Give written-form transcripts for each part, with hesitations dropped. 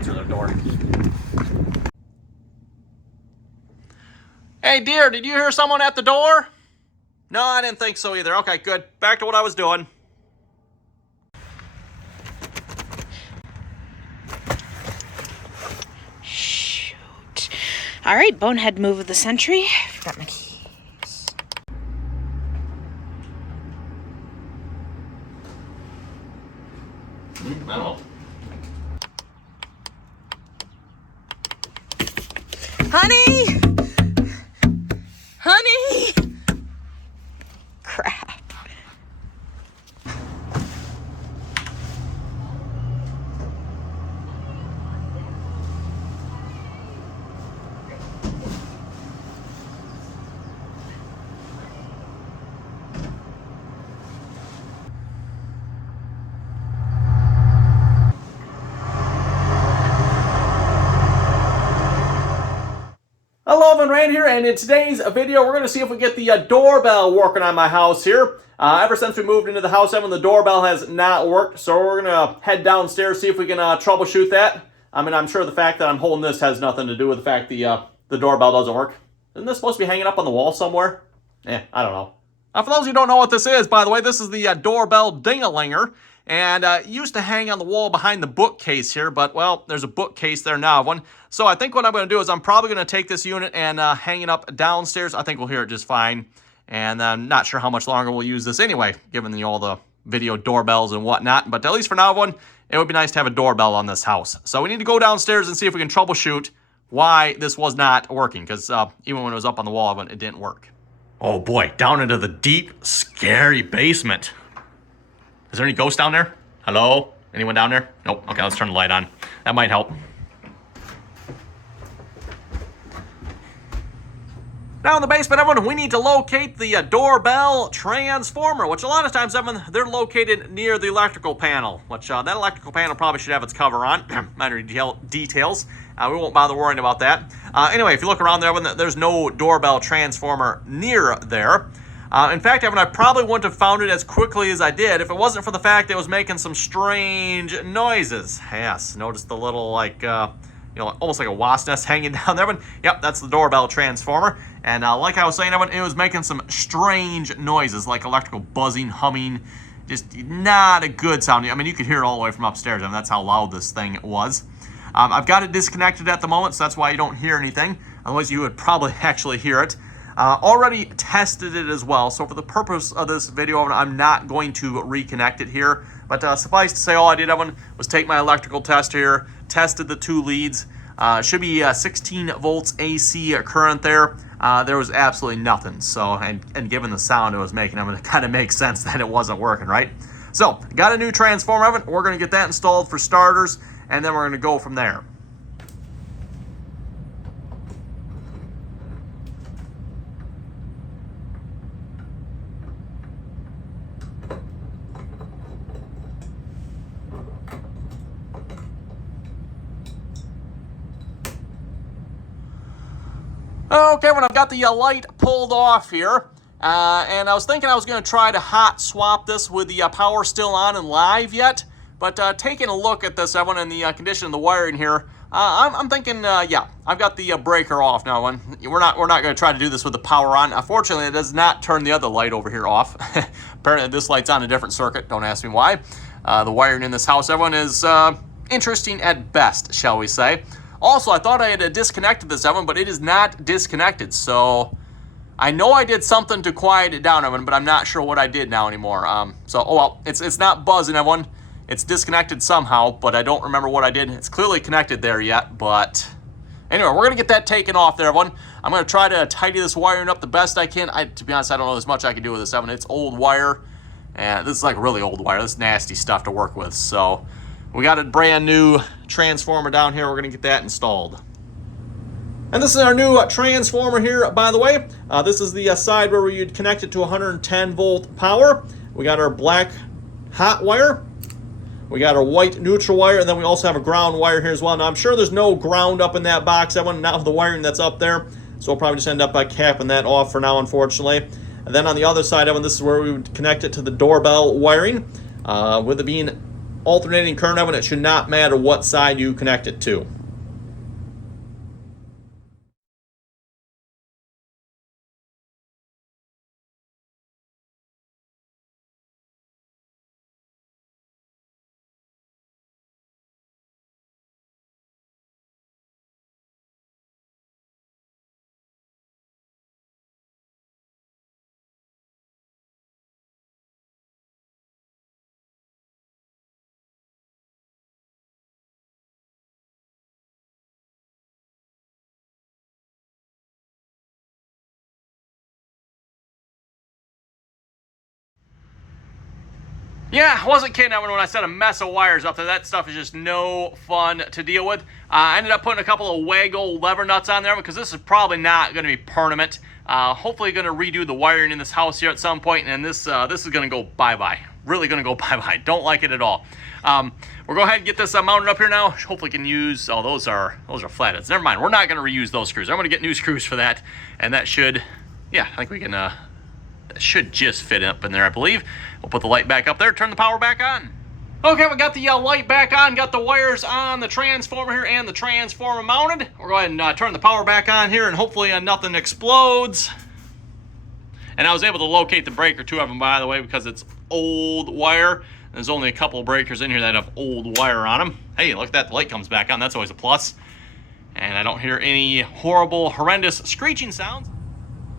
answer the door. Hey, dear, did you hear someone at the door? No, I didn't think so either. Okay, good. Back to what I was doing. Shoot. All right, bonehead move of the century. Forgot my keys. I don't know. Honey! Honey! Crap. Hello, everyone, Rand here, and in today's video, we're going to see if we get the doorbell working on my house here. Ever since we moved into the house, the doorbell has not worked, so we're going to head downstairs, see if we can troubleshoot that. I mean, I'm sure the fact that I'm holding this has nothing to do with the fact the doorbell doesn't work. Isn't this supposed to be hanging up on the wall somewhere? I don't know. For those of you who don't know what this is, by the way, this is the doorbell ding-a-linger. And it used to hang on the wall behind the bookcase here, but, well, there's a bookcase there now. So I think what I'm going to do is I'm probably going to take this unit and hang it up downstairs. I think we'll hear it just fine. And I'm not sure how much longer we'll use this anyway, given all the video doorbells and whatnot. But at least for now, it would be nice to have a doorbell on this house. So we need to go downstairs and see if we can troubleshoot why this was not working. Because even when it was up on the wall, it didn't work. Oh boy, down into the deep, scary basement. Is there any ghosts down there? Hello? Anyone down there? Nope. Okay, let's turn the light on. That might help. Now in the basement, everyone, we need to locate the doorbell transformer, which a lot of times, everyone, they're located near the electrical panel, which that electrical panel probably should have its cover on. Minor details. We won't bother worrying about that. Anyway, if you look around there, everyone, there's no doorbell transformer near there. In fact, Evan, I probably wouldn't have found it as quickly as I did if it wasn't for the fact that it was making some strange noises. Yes, notice the little, like, almost like a wasp nest hanging down there. But, yep, that's the doorbell transformer. And like I was saying, Evan, it was making some strange noises, like electrical buzzing, humming. Just not a good sound. I mean, you could hear it all the way from upstairs. I mean, that's how loud this thing was. I've got it disconnected at the moment, so that's why you don't hear anything. Otherwise, you would probably actually hear it. Already tested it as well, so for the purpose of this video, I'm not going to reconnect it here. But suffice to say, all I did, Evan, was take my electrical test here, tested the two leads. Should be 16 volts AC current there. There was absolutely nothing. So, and given the sound it was making, it kind of makes sense that it wasn't working, right? So, got a new transformer, Evan. We're going to get that installed for starters, and then we're going to go from there. Okay, when I've got the light pulled off here, and I was thinking I was going to try to hot swap this with the power still on and live yet, but taking a look at this, Evan, and the condition of the wiring here, I'm thinking, yeah, I've got the breaker off now, and we're not going to try to do this with the power on. Unfortunately, it does not turn the other light over here off. Apparently, this light's on a different circuit. Don't ask me why. The wiring in this house, everyone, is interesting at best, shall we say. Also, I thought I had disconnected this, Evan, but it is not disconnected. So I know I did something to quiet it down, Evan, but I'm not sure what I did now anymore. Oh well, it's not buzzing, everyone. It's disconnected somehow, but I don't remember what I did. It's clearly connected there yet, but anyway, we're going to get that taken off there, everyone. I'm going to try to tidy this wiring up the best I can. To be honest, I don't know as much I can do with this, Evan. It's old wire, and this is like really old wire. This is nasty stuff to work with, so we got a brand new transformer down here. We're going to get that installed. And this is our new transformer here, by the way. This is the side where you'd connect it to 110 volt power. We got our black hot wire. We got our white neutral wire, and then we also have a ground wire here as well. Now, I'm sure there's no ground up in that box, Evan, not with the wiring that's up there. So we'll probably just end up capping that off for now, unfortunately. And then on the other side, Evan, this is where we would connect it to the doorbell wiring. With it being alternating current, Evan. It should not matter what side you connect it to. Yeah, I wasn't kidding when I said a mess of wires up there. That stuff is just no fun to deal with. I ended up putting a couple of Wago lever nuts on there because this is probably not going to be permanent. Hopefully going to redo the wiring in this house here at some point, and this is going to go bye-bye. Really going to go bye-bye. Don't like it at all. We'll go ahead and get this mounted up here now. Hopefully can use, oh, those are flatheads. Never mind, we're not going to reuse those screws. I'm going to get new screws for that, and that should, yeah, I think we can, that should just fit up in there, I believe. We'll put the light back up there, turn the power back on. Okay, we got the light back on, got the wires on the transformer here and the transformer mounted. We'll go ahead and turn the power back on here, and hopefully nothing explodes. And I was able to locate the breaker, two of them, by the way, because it's old wire. There's only a couple of breakers in here that have old wire on them. Hey, look at that, the light comes back on. That's always a plus. And I don't hear any horrible, horrendous screeching sounds.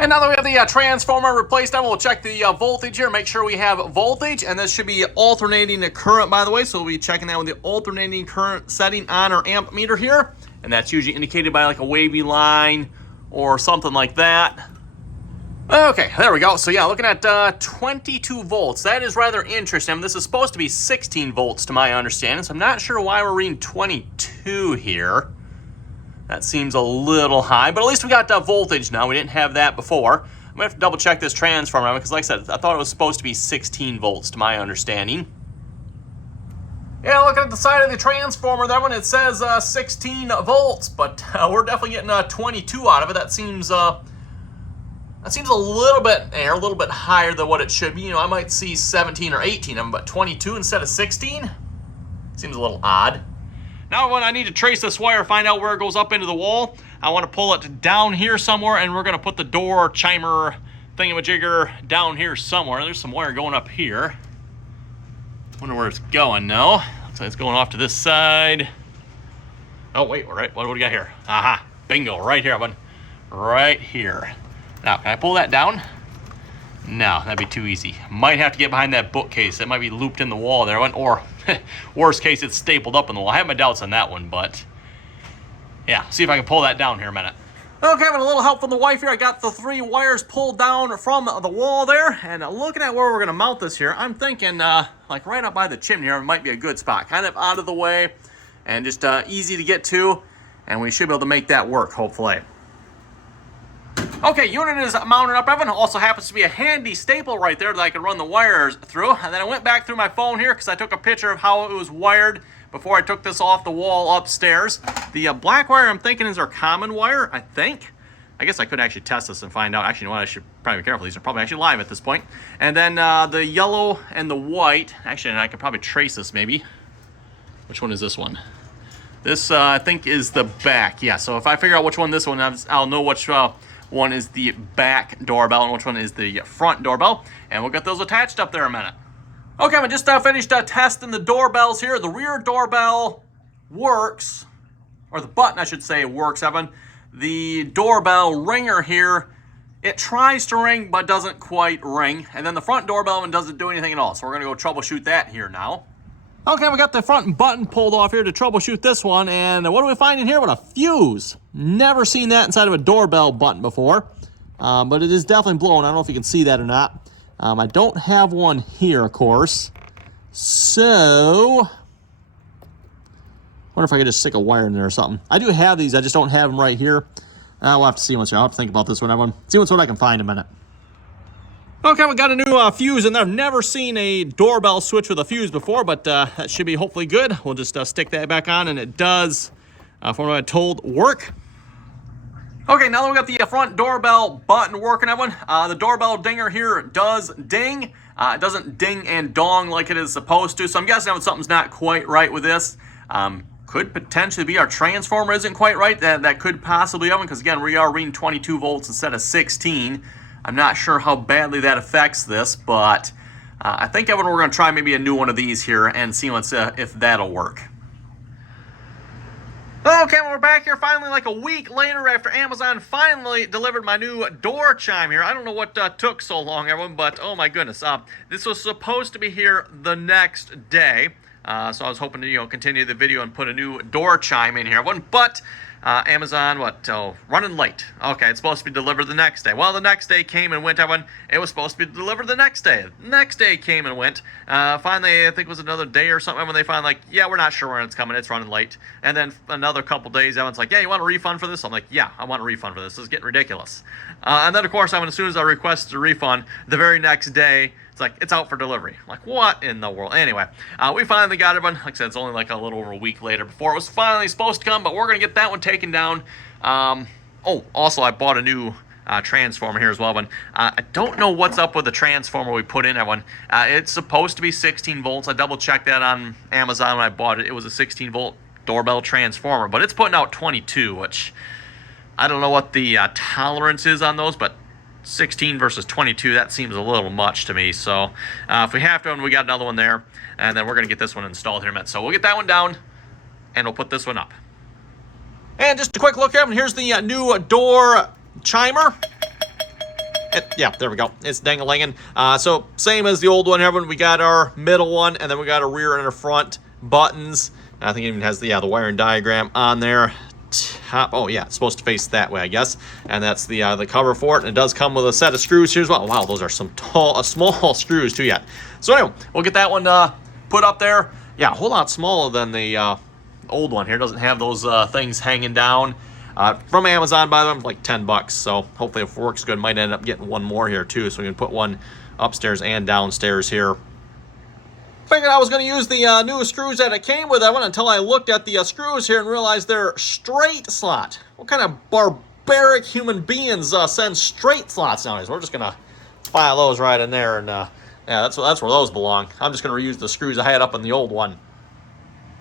And now that we have the transformer replaced, we'll check the voltage here, make sure we have voltage, and this should be alternating the current, by the way, so we'll be checking that with the alternating current setting on our amp meter here, and that's usually indicated by like a wavy line or something like that. Okay, there we go. So yeah, looking at 22 volts. That is rather interesting. This is supposed to be 16 volts to my understanding, so I'm not sure why we're reading 22 here. That seems a little high, but at least we got voltage now. We didn't have that before. I'm going to have to double check this transformer because, like I said, I thought it was supposed to be 16 volts to my understanding. Yeah, looking at the side of the transformer, that one, it says 16 volts, but we're definitely getting 22 out of it. That seems a little bit higher than what it should be. You know, I might see 17 or 18 of them, but 22 instead of 16 seems a little odd. Now when I need to trace this wire, find out where it goes up into the wall, I want to pull it down here somewhere, and we're going to put the door chimer thingamajigger down here somewhere. There's some wire going up here. Wonder where it's going now. Looks like it's going off to this side. Oh, wait, right. What do we got here? Aha, bingo, right here, bud. Right here. Now, can I pull that down? No, that'd be too easy. Might have to get behind that bookcase. That might be looped in the wall there, or worst case, it's stapled up in the wall. I have my doubts on that one, but yeah, see if I can pull that down here a minute. Okay, with a little help from the wife here, I got the 3 wires pulled down from the wall there, and looking at where we're gonna mount this here, I'm thinking like right up by the chimney here might be a good spot, kind of out of the way and just easy to get to, and we should be able to make that work, hopefully. Okay, unit is mounted up, Evan. Also happens to be a handy staple right there that I can run the wires through. And then I went back through my phone here because I took a picture of how it was wired before I took this off the wall upstairs. The black wire, I'm thinking, is our common wire, I think. I guess I could actually test this and find out. Actually, you know what? I should probably be careful. These are probably actually live at this point. And then the yellow and the white. Actually, I could probably trace this maybe. Which one is this one? This, I think, is the back. Yeah, so if I figure out which one this one is, I'll know which one is the back doorbell and which one is the front doorbell, and we'll get those attached up there in a minute. Okay, I just finished testing the doorbells here. The rear doorbell works, or the button I should say works, Evan. The doorbell ringer here, it tries to ring but doesn't quite ring, and then the front doorbell one doesn't do anything at all, so we're gonna go troubleshoot that here now. Okay, we got the front button pulled off here to troubleshoot this one, and what do we find in here? What a fuse. Never seen that inside of a doorbell button before, but it is definitely blowing. I don't know if you can see that or not. I don't have one here, of course, so wonder if I could just stick a wire in there or something. I do have these, I just don't have them right here. We'll have to see once here. I'll have to think about this one, everyone. See what I can find in a minute. Okay, we got a new fuse in there. I've never seen a doorbell switch with a fuse before, but that should be hopefully good. We'll just stick that back on, and it does, from what I'm told, work. Okay, now that we got the front doorbell button working, everyone, the doorbell dinger here does ding. It doesn't ding and dong like it is supposed to, so I'm guessing something's not quite right with this. Could potentially be our transformer isn't quite right. That could possibly be, because again, we are reading 22 volts instead of 16. I'm not sure how badly that affects this, but I think we're going to try maybe a new one of these here and see if that'll work. Okay, well, we're back here finally like a week later after Amazon finally delivered my new door chime here. I don't know what took so long, everyone, but oh my goodness. This was supposed to be here the next day. So I was hoping to, continue the video and put a new door chime in here, everyone. But Amazon, running late. Okay, it's supposed to be delivered the next day. Well, the next day came and went, everyone. It was supposed to be delivered the next day. The next day came and went. Finally, I think it was another day or something when they finally like, yeah, we're not sure when it's coming. It's running late. And then another couple days, everyone's like, yeah, you want a refund for this? I'm like, yeah, I want a refund for this. This is getting ridiculous. And then, of course, as soon as I requested a refund, the very next day, it's like, it's out for delivery. I'm like, what in the world? Anyway, we finally got it. Like I said, it's only like a little over a week later before it was finally supposed to come, but we're going to get that one taken down. Also, I bought a new transformer here as well. But I don't know what's up with the transformer we put in, everyone. It's supposed to be 16 volts. I double-checked that on Amazon when I bought it. It was a 16-volt doorbell transformer, but it's putting out 22, which I don't know what the tolerance is on those, but 16 versus 22, that seems a little much to me. So if we have to, and we got another one there, and then we're going to get this one installed here in a minute. So we'll get that one down, and we'll put this one up. And just a quick look here, and here's the new door chimer. Yeah, there we go. It's dang-a-langin'. So same as the old one, everyone. We got our middle one, and then we got our rear and our front buttons. I think it even has the wiring diagram on there. Oh yeah, it's supposed to face that way, I guess, and that's the cover for it. And it does come with a set of screws here as well. Wow, those are some small screws too yet. So anyway, we'll get that one put up there. Yeah, a whole lot smaller than the old one here. Doesn't have those things hanging down. From Amazon, by them, like $10. So hopefully, if it works good, might end up getting one more here too. So we can put one upstairs and downstairs here. Figured I was going to use the new screws that it came with, until I looked at the screws here and realized they're straight slot. What kind of barbaric human beings send straight slots nowadays? We're just going to file those right in there, and yeah, that's where those belong. I'm just going to reuse the screws I had up in the old one.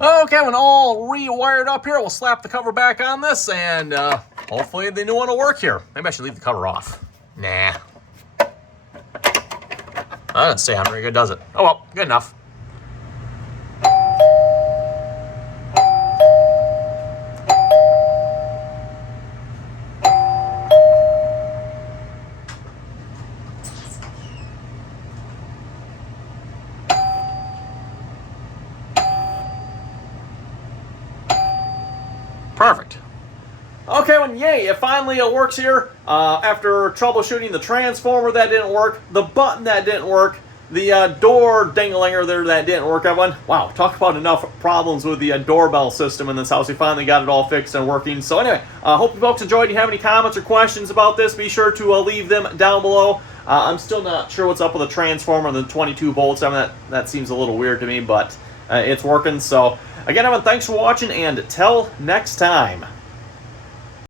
Okay, when all rewired up here, we'll slap the cover back on this, and hopefully the new one will work here. Maybe I should leave the cover off. Nah. That doesn't sound very good, does it? Oh well, good enough. Perfect. Okay, well, yay, it finally works here. After troubleshooting the transformer, that didn't work. The button, that didn't work. The door dingalinger there, that didn't work, everyone. Wow, talk about enough problems with the doorbell system in this house. We finally got it all fixed and working. So anyway, hope you folks enjoyed. If you have any comments or questions about this, be sure to leave them down below. I'm still not sure what's up with the transformer and the 22 volts. I mean, that seems a little weird to me, but it's working. So again, everyone, thanks for watching, and till next time.